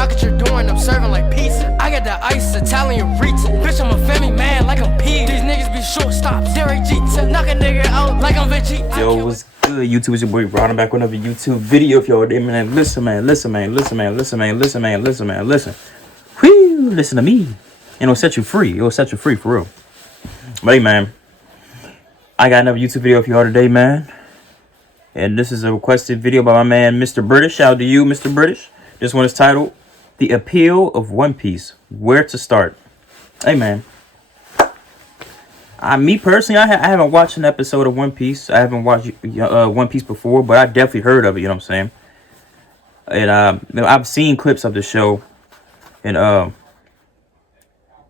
knock at your door and I'm serving like pizza. I got that ice, Italian Ritz. Bitch, I'm a family man like I'm P. These niggas be shortstops. Derek Jeter, knock a nigga out like I'm Vegeta. Yo, what's good, YouTube? It's your boy Ron. I'm back with another YouTube video. If y'all there, man, listen, man, listen, man, listen, man, listen, man, listen, man, listen, man, listen. Whee, listen to me. And it'll set you free. It'll set you free for real. But hey, man, I got another YouTube video for y'all today, man. And this is a requested video by my man, Mr. British. Shout out to you, Mr. British. This one is titled The Appeal of One Piece. Where to start? Hey, man. Me personally, I haven't watched an episode of One Piece. I haven't watched One Piece before, but I definitely heard of it, you know what I'm saying? And I've seen clips of the show. And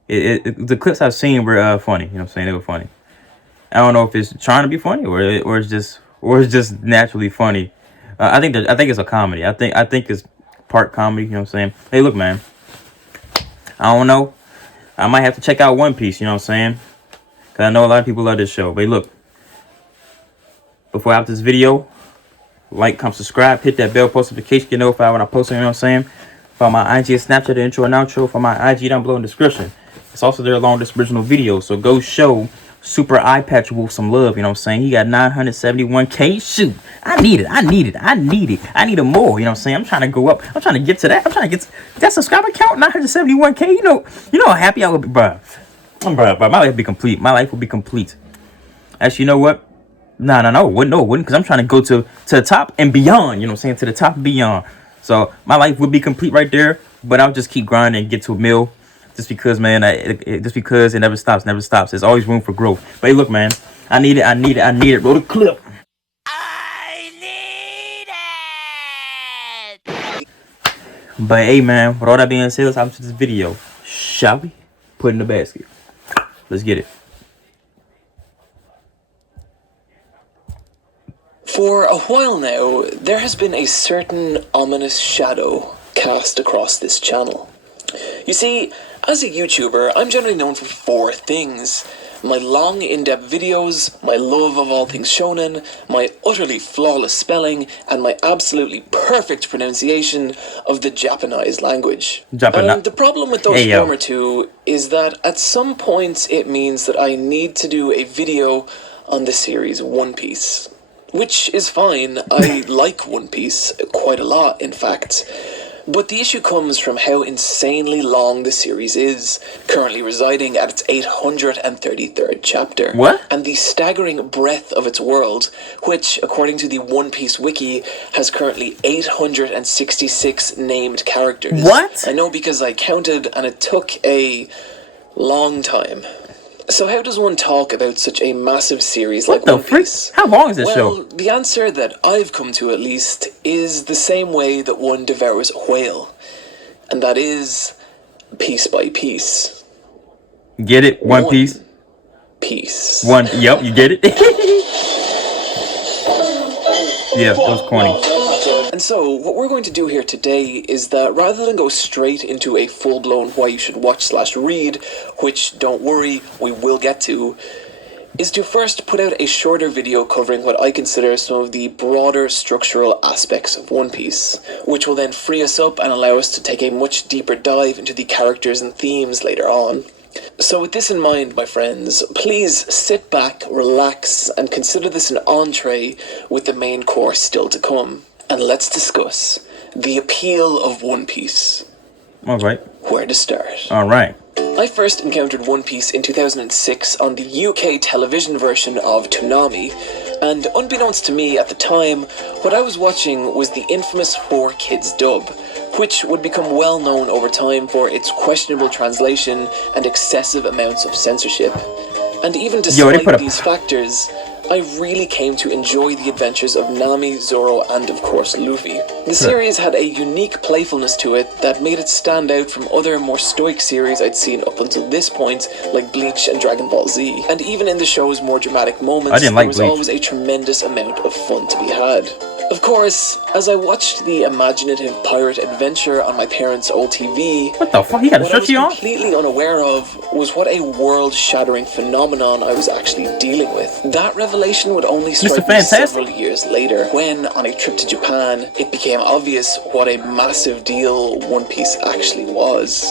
the clips I've seen were funny, you know what I'm saying? They were funny. I don't know if it's trying to be funny or it's just naturally funny. I think it's a comedy. I think it's part comedy, you know what I'm saying? Hey, look, man. I don't know. I might have to check out One Piece, you know what I'm saying? Because I know a lot of people love this show. But hey, look. Before I have this video, like, comment, subscribe, hit that bell, post notification, get notified when I post it, you know what I'm saying? For my IG and Snapchat, the intro and outro, for my IG down below in the description. It's also there along this original video. So go show Super Eye Patch Wolf some love, you know what I'm saying? He got 971K. Shoot, I need it more, you know what I'm saying? I'm trying to go up. I'm trying to get to that. I'm trying to get to that subscriber count, 971K. You know how happy I would be, bro. My life would be complete. My life would be complete. Actually, you know what? No, it wouldn't, because I'm trying to go to the top and beyond, you know what I'm saying? To the top and beyond. So my life would be complete right there, but I'll just keep grinding and get to a mill. Just because, man, just because it never stops. There's always room for growth. But hey, look, man, I need it. Roll the clip. I need it. But hey, man, with all that being said, let's hop into this video. Shall we? Put it in the basket. Let's get it. For a while now, there has been a certain ominous shadow cast across this channel. You see, as a YouTuber, I'm generally known for 4 things. My long, in-depth videos, my love of all things shonen, my utterly flawless spelling, and my absolutely perfect pronunciation of the Japanese language. And the problem with those former 2 is that at some point it means that I need to do a video on the series One Piece. Which is fine. I like One Piece quite a lot, in fact. But the issue comes from how insanely long the series is, currently residing at its 833rd chapter. What? And the staggering breadth of its world, which, according to the One Piece wiki, has currently 866 named characters. What? I know because I counted, and it took a long time. So how does one talk about such a massive series like One Piece? How long is this show? Well, the answer that I've come to, at least, is the same way that one devours a whale. And that is piece by piece. Get it? One Piece? Piece. Yep, you get it? Yeah, that was corny. And so, what we're going to do here today is that rather than go straight into a full-blown why you should watch/read, which, don't worry, we will get to, is to first put out a shorter video covering what I consider some of the broader structural aspects of One Piece, which will then free us up and allow us to take a much deeper dive into the characters and themes later on. So with this in mind, my friends, please sit back, relax, and consider this an entree with the main course still to come. And let's discuss the appeal of One Piece. All right. Where to start? All right. I first encountered One Piece in 2006 on the UK television version of Toonami, and unbeknownst to me at the time, what I was watching was the infamous 4Kids dub, which would become well known over time for its questionable translation and excessive amounts of censorship. And even despite these factors, I really came to enjoy the adventures of Nami, Zoro, and of course Luffy. The series had a unique playfulness to it that made it stand out from other more stoic series I'd seen up until this point, like Bleach and Dragon Ball Z. And even in the show's more dramatic moments, there was always a tremendous amount of fun to be had. Of course, as I watched the imaginative pirate adventure on my parents' old TV, What the fuck? He got a what I was stretchy on? completely unaware of was what a world-shattering phenomenon I was actually dealing with. That revelation would only strike me Fantastic. several years later, when, on a trip to Japan, it became obvious what a massive deal One Piece actually was.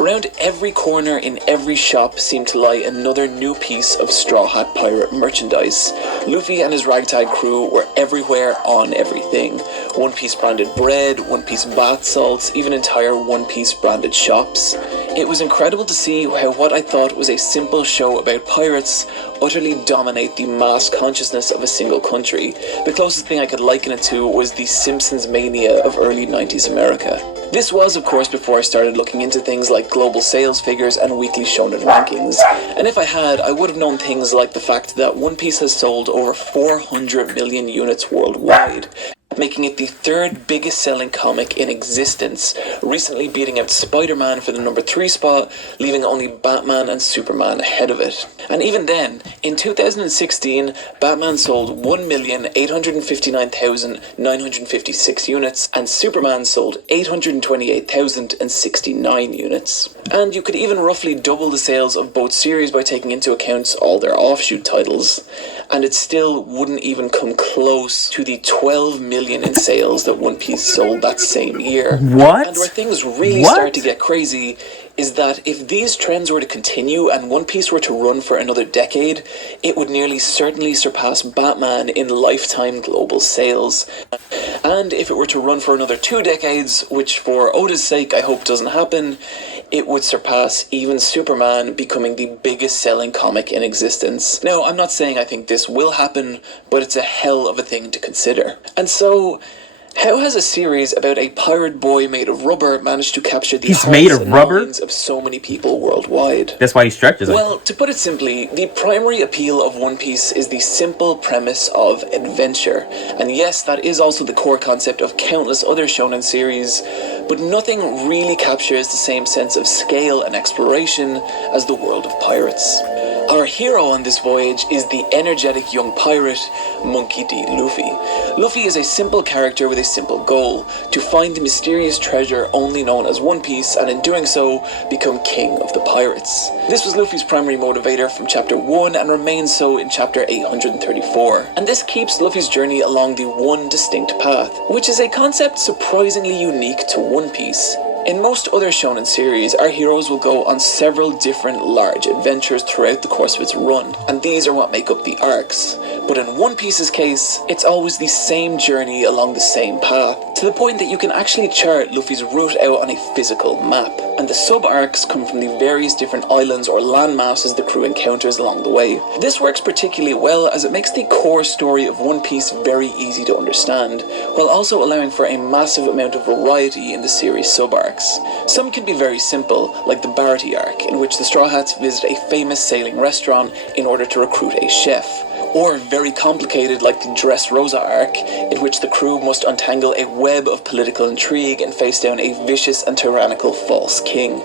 Around every corner in every shop seemed to lie another new piece of Straw Hat Pirate merchandise. Luffy and his ragtag crew were everywhere on everything. One Piece branded bread, One Piece bath salts, even entire One Piece branded shops. It was incredible to see how what I thought was a simple show about pirates utterly dominate the mass consciousness of a single country. The closest thing I could liken it to was the Simpsons mania of early 90s America. This was, of course, before I started looking into things like global sales figures and weekly shonen rankings. And if I had, I would have known things like the fact that One Piece has sold over 400 million units worldwide, making it the third biggest selling comic in existence, recently beating out Spider-Man for the number 3 spot, leaving only Batman and Superman ahead of it. And even then, in 2016, Batman sold 1,859,956 units, and Superman sold 828,069 units. And you could even roughly double the sales of both series by taking into account all their offshoot titles, and it still wouldn't even come close to the 12 million in sales that One Piece sold that same year. What? And where things really start to get crazy is that if these trends were to continue and One Piece were to run for another decade, it would nearly certainly surpass Batman in lifetime global sales. And if it were to run for another 2 decades, which for Oda's sake I hope doesn't happen, it would surpass even Superman, becoming the biggest selling comic in existence. Now, I'm not saying I think this will happen, but it's a hell of a thing to consider. And so, how has a series about a pirate boy made of rubber managed to capture the hearts made of and rubber? minds of so many people worldwide? That's why he stretches it. Well, to put it simply, the primary appeal of One Piece is the simple premise of adventure. And yes, that is also the core concept of countless other shonen series, but nothing really captures the same sense of scale and exploration as the world of pirates. Our hero on this voyage is the energetic young pirate, Monkey D. Luffy. Luffy is a simple character with a simple goal, to find the mysterious treasure only known as One Piece, and in doing so, become king of the pirates. This was Luffy's primary motivator from chapter 1 and remains so in chapter 834. And this keeps Luffy's journey along the one distinct path, which is a concept surprisingly unique to One Piece. In most other shonen series, our heroes will go on several different large adventures throughout the course of its run, and these are what make up the arcs. But in One Piece's case, it's always the same journey along the same path, to the point that you can actually chart Luffy's route out on a physical map, and the sub-arcs come from the various different islands or land masses the crew encounters along the way. This works particularly well as it makes the core story of One Piece very easy to understand, while also allowing for a massive amount of variety in the series sub-arcs. Some can be very simple, like the Barty arc, in which the Straw Hats visit a famous sailing restaurant in order to recruit a chef. Or very complicated, like the Dressrosa arc, in which the crew must untangle a web of political intrigue and face down a vicious and tyrannical false king.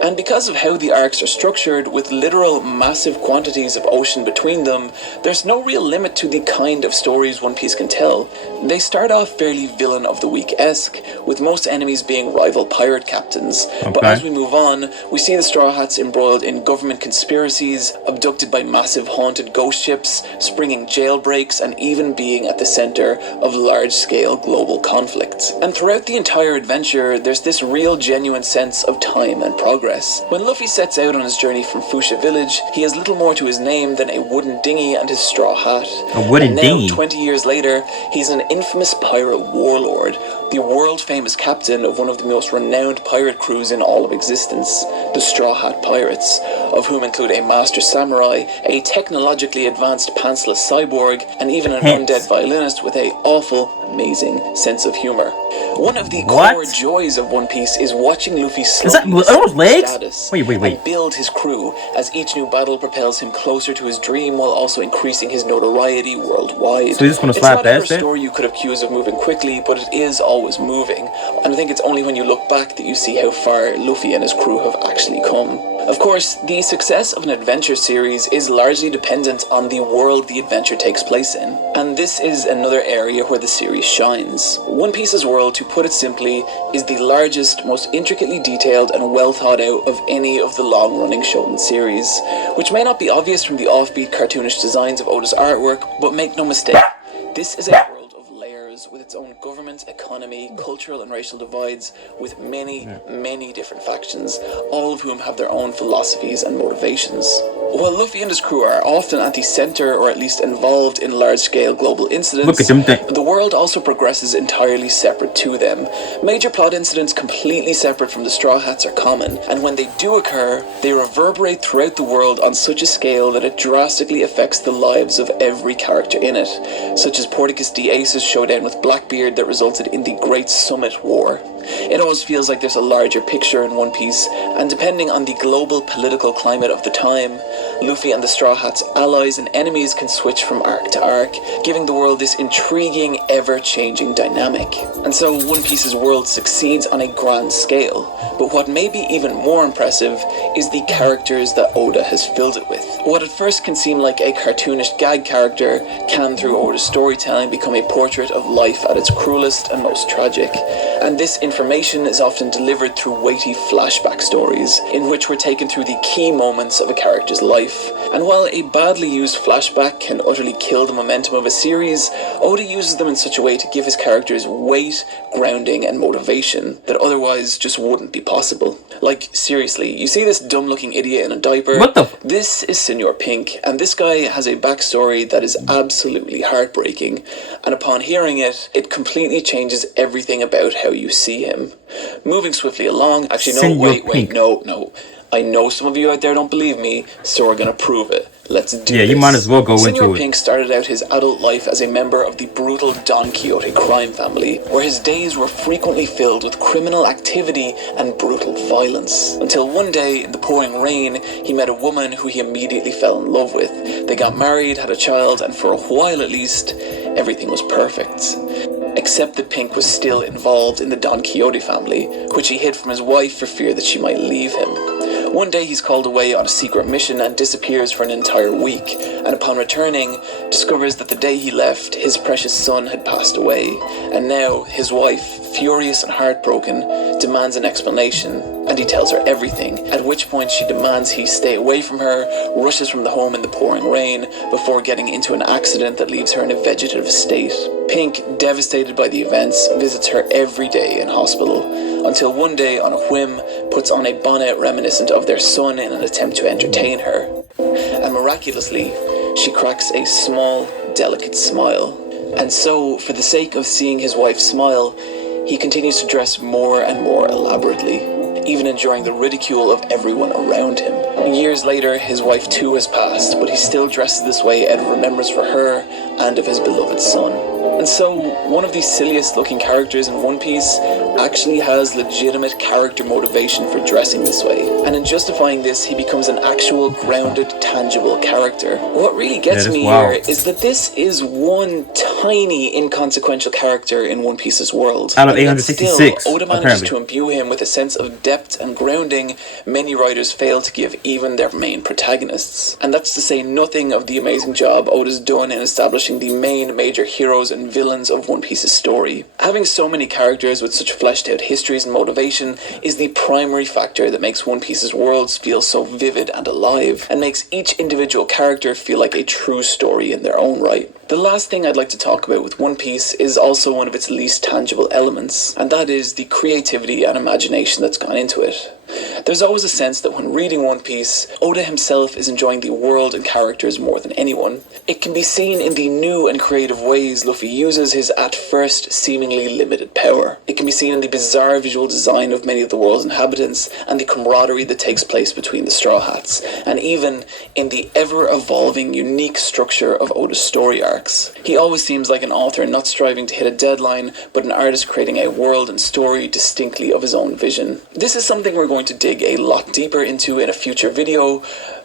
And because of how the arcs are structured, with literal massive quantities of ocean between them, there's no real limit to the kind of stories One Piece can tell. They start off fairly villain of the week-esque, with most enemies being rival pirate captains. But as we move on, we see the Straw Hats embroiled in government conspiracies, abducted by massive haunted ghost ships, springing jailbreaks, and even being at the center of large-scale global conflicts. And throughout the entire adventure, there's this real genuine sense of time and progress. When Luffy sets out on his journey from Fuchsia Village, he has little more to his name than a wooden dinghy and his straw hat. A wooden dinghy? 20 years later, he's an infamous pirate warlord, the world-famous captain of one of the most renowned pirate crews in all of existence, the Straw Hat Pirates, of whom include a master samurai, a technologically advanced pantsless cyborg, and even an undead violinist with a awful, amazing sense of humor. One of the core joys of One Piece is watching Luffy slowly status and build his crew, as each new battle propels him closer to his dream while also increasing his notoriety worldwide. So he's just gonna slap past It's not a story you could accuse of moving quickly, but it is always moving. And I think it's only when you look back that you see how far Luffy and his crew have actually come. Of course, the success of an adventure series is largely dependent on the world the adventure takes place in, and this is another area where the series shines. One Piece's world, to put it simply, is the largest, most intricately detailed and well thought out of any of the long-running shonen series, which may not be obvious from the offbeat cartoonish designs of Oda's artwork, but make no mistake, this is a world of layers with its own government, economy, cultural and racial divides, with many different factions, all of whom have their own philosophies and motivations. While Luffy and his crew are often at the center, or at least involved in large-scale global incidents, Look at them the world also progresses entirely separate to them. Major plot incidents completely separate from the Straw Hats are common, and when they do occur, they reverberate throughout the world on such a scale that it drastically affects the lives of every character in it, such as Porticus D. Ace's showdown with Blackbeard that resulted in the Great Summit War. It always feels like there's a larger picture in One Piece, and depending on the global political climate of the time, Luffy and the Straw Hats' allies and enemies can switch from arc to arc, giving the world this intriguing, ever-changing dynamic. And so One Piece's world succeeds on a grand scale, but what may be even more impressive is the characters that Oda has filled it with. What at first can seem like a cartoonish gag character can, through Oda's storytelling, become a portrait of life at its cruelest and most tragic. And this information is often delivered through weighty flashback stories, in which we're taken through the key moments of a character's life. And while a badly used flashback can utterly kill the momentum of a series, Oda uses them in such a way to give his characters weight, grounding, and motivation that otherwise just wouldn't be possible. Like, seriously, you see this dumb-looking idiot in a diaper? What the This is Senor Pink, and this guy has a backstory that is absolutely heartbreaking, and upon hearing it, it completely changes everything about how you see him. Moving swiftly along, actually no, Senor wait, Pink. no. I know some of you out there don't believe me, so we're gonna prove it. Let's do this. Yeah, you might as well go Senor into it. Pink started out his adult life as a member of the brutal Don Quixote crime family, where his days were frequently filled with criminal activity and brutal violence. Until one day, in the pouring rain, he met a woman who he immediately fell in love with. They got married, had a child, and for a while at least, everything was perfect. Except that Pink was still involved in the Don Quixote family, which he hid from his wife for fear that she might leave him. One day he's called away on a secret mission and disappears for an entire week, and upon returning, discovers that the day he left, his precious son had passed away, and now his wife, furious and heartbroken, demands an explanation, and he tells her everything, at which point she demands he stay away from her, rushes from the home in the pouring rain, before getting into an accident that leaves her in a vegetative state. Pink, devastated by the events, visits her every day in hospital, until one day, on a whim, puts on a bonnet reminiscent of their son in an attempt to entertain her. And miraculously, she cracks a small, delicate smile. And so, for the sake of seeing his wife smile, he continues to dress more and more elaborately, even enduring the ridicule of everyone around him. Years later, his wife too has passed, but he still dresses this way out of remembrance for her and of his beloved son. And so, one of the silliest looking characters in One Piece actually has legitimate character motivation for dressing this way. And in justifying this, he becomes an actual grounded, tangible character. What really gets me here is that this is one tiny, inconsequential character in One Piece's world. Out of And yet 866, still, Oda manages apparently. to imbue him with a sense of depth and grounding many writers fail to give even their main protagonists. And that's to say nothing of the amazing job Oda's done in establishing the main major heroes and villains of One Piece's story. Having so many characters with such fleshed out histories and motivation is the primary factor that makes One Piece's worlds feel so vivid and alive, and makes each individual character feel like a true story in their own right. The last thing I'd like to talk about with One Piece is also one of its least tangible elements, and that is the creativity and imagination that's gone into it. There's always a sense that when reading One Piece, Oda himself is enjoying the world and characters more than anyone. It can be seen in the new and creative ways Luffy uses his at first seemingly limited power. It can be seen in the bizarre visual design of many of the world's inhabitants and the camaraderie that takes place between the Straw Hats, and even in the ever-evolving unique structure of Oda's story arcs. He always seems like an author not striving to hit a deadline, but an artist creating a world and story distinctly of his own vision. This is something we're going to dig a lot deeper into in a future video,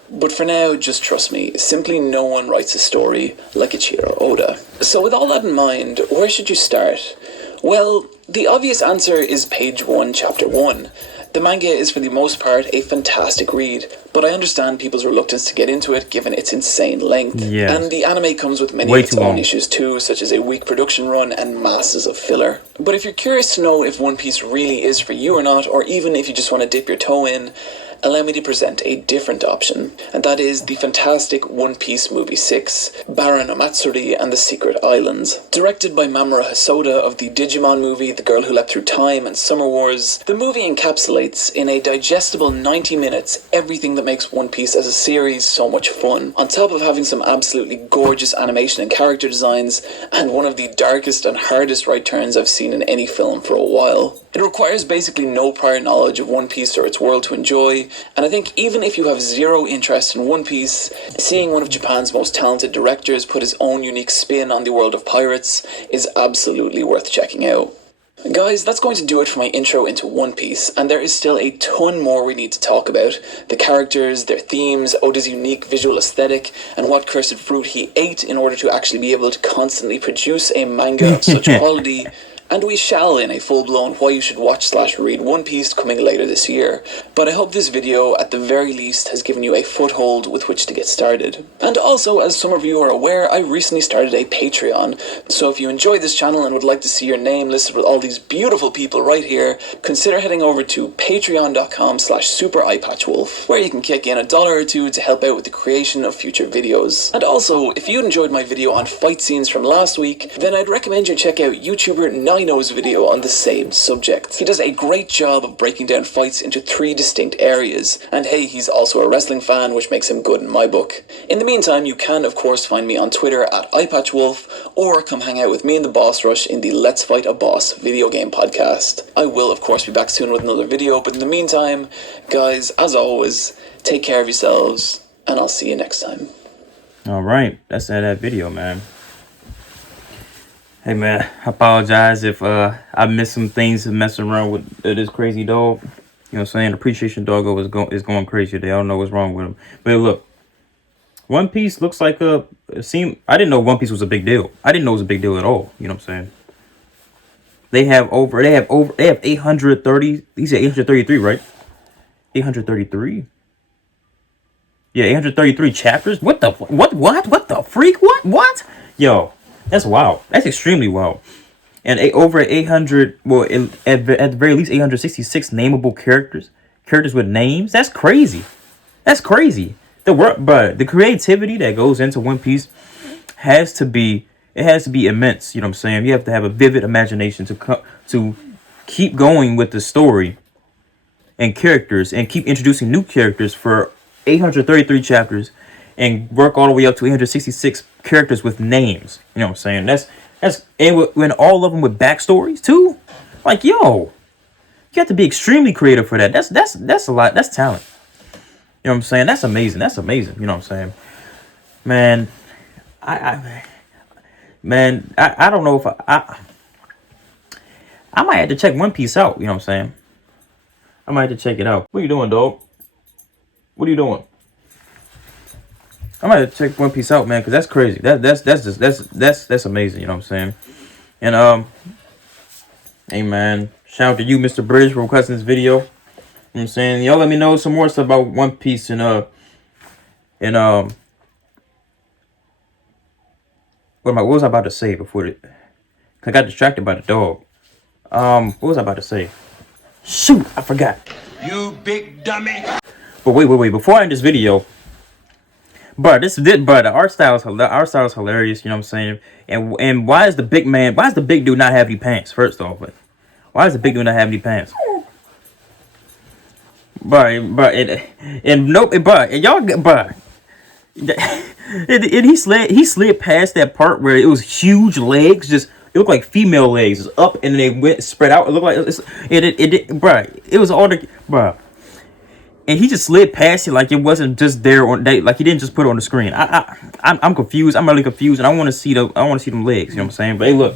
but for now, just trust me, simply no one writes a story like Ichiro Oda. So with all that in mind, where should you start? Well, the obvious answer is page 1, chapter 1. The manga is for the most part a fantastic read, but I understand people's reluctance to get into it given its insane length. Yes. And the anime comes with many Way of its too own long. issues too, such as a weak production run and masses of filler. But if you're curious to know if One Piece really is for you or not, or even if you just want to dip your toe in, allow me to present a different option, and that is the fantastic One Piece Movie 6, Bara no Matsuri and the Secret Islands. Directed by Mamoru Hosoda of the Digimon movie The Girl Who Leapt Through Time and Summer Wars, the movie encapsulates in a digestible 90 minutes everything that makes One Piece as a series so much fun, on top of having some absolutely gorgeous animation and character designs, and one of the darkest and hardest right turns I've seen in any film for a while. It requires basically no prior knowledge of One Piece or its world to enjoy, and I think even if you have zero interest in One Piece, seeing one of Japan's most talented directors put his own unique spin on the world of pirates is absolutely worth checking out. Guys, that's going to do it for my intro into One Piece, and there is still a ton more we need to talk about. The characters, their themes, Oda's unique visual aesthetic, and what cursed fruit he ate in order to actually be able to constantly produce a manga of such quality. And we shall in a full-blown why you should watch/read One Piece coming later this year. But I hope this video, at the very least, has given you a foothold with which to get started. And also, as some of you are aware, I recently started a Patreon. So if you enjoy this channel and would like to see your name listed with all these beautiful people right here, consider heading over to patreon.com/supereyepatchwolf, where you can kick in $1 or $2 to help out with the creation of future videos. And also, if you enjoyed my video on fight scenes from last week, then I'd recommend you check out YouTuber Nino's video on the same subject. He does a great job of breaking down fights into 3 distinct areas, and hey, he's also a wrestling fan, which makes him good in my book. In the meantime, you can of course find me on Twitter at @eyepatchwolf, or come hang out with me and the Boss Rush in the Let's Fight a Boss video game podcast. I will of course be back soon with another video, but in the meantime, guys, as always, take care of yourselves, and I'll see you next time. All right, that's that video, man. Hey man, I apologize if I missed some things messing around with this crazy dog. You know what I'm saying? Appreciation doggo is going crazy today. I don't know what's wrong with him. But look, One Piece looks like I didn't know One Piece was a big deal. I didn't know it was a big deal at all. You know what I'm saying? They have 830. These are 833, right? 833. Yeah, 833 chapters. What the freak? What? Yo. That's wild. That's extremely wild. And over 800, well, at the very least, 866 nameable characters with names. That's crazy. That's crazy. The creativity that goes into One Piece has to be immense. You know what I'm saying? You have to have a vivid imagination to keep going with the story and characters and keep introducing new characters for 833 chapters. And work all the way up to 866 characters with names. You know what I'm saying? That's when all of them with backstories too. Like, yo, you have to be extremely creative for that. That's a lot. That's talent. You know what I'm saying? That's amazing. That's amazing. You know what I'm saying? Man, I don't know if I might have to check One Piece out. You know what I'm saying? I might have to check it out. What are you doing, dog? What are you doing? I might have to check One Piece out, man, because that's crazy. That's amazing. You know what I'm saying? And hey man, shout out to you, Mr. British, for requesting this video. You know what I'm saying? Y'all let me know some more stuff about One Piece and what was I about to say before it? I got distracted by the dog. What was I about to say? Shoot, I forgot. You big dummy. But wait. Before I end this video. But the art style is hilarious, you know what I'm saying? And why is the big dude not have any pants? First off, like, why does the big dude not have any pants? And he slid past that part where it was huge legs, it looked like female legs, up and they went spread out. It looked like it was all the And he just slid past it like it wasn't just there on day, like he didn't just put it on the screen. I'm confused. I'm really confused, and I want to see them legs. You know what I'm saying? But hey, look,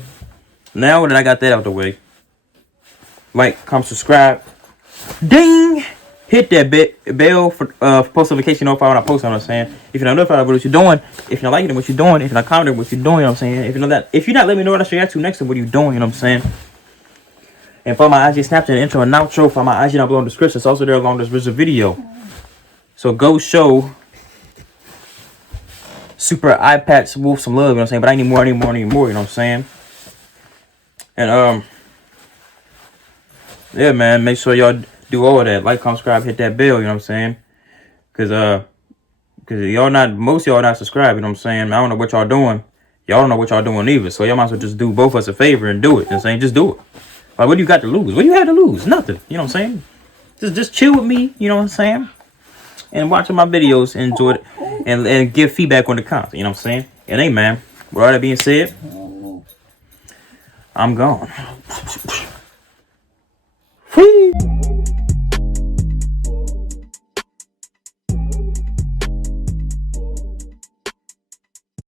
now that I got that out the way, like, comment, subscribe, ding, hit that bell for post notification notified when I post. You know what I'm saying? If you're not notified of what you're doing, if you're not liking what you're doing, if you're not commenting what you're doing, you know what I'm saying? If you're not letting me know what I should react to next, what are you doing? You know what I'm saying? And for my IG Snapchat intro and outro, for my IG down below in the description, it's also there along this video. So go show Super iPad Wolf some love, you know what I'm saying? But I need more, you know what I'm saying? And yeah, man, make sure y'all do all of that. Like, comment, subscribe, hit that bell, you know what I'm saying? Cause y'all most of y'all not subscribed, you know what I'm saying? I don't know what y'all doing. Y'all don't know what y'all doing either. So y'all might as well just do both of us a favor and do it. You know what I'm saying? Just do it. Like, what do you got to lose? What do you have to lose? Nothing. You know what I'm saying? Just chill with me, you know what I'm saying? And watching my videos and enjoy it and give feedback on the comments, you know what I'm saying? And hey, man, with all that being said, I'm gone.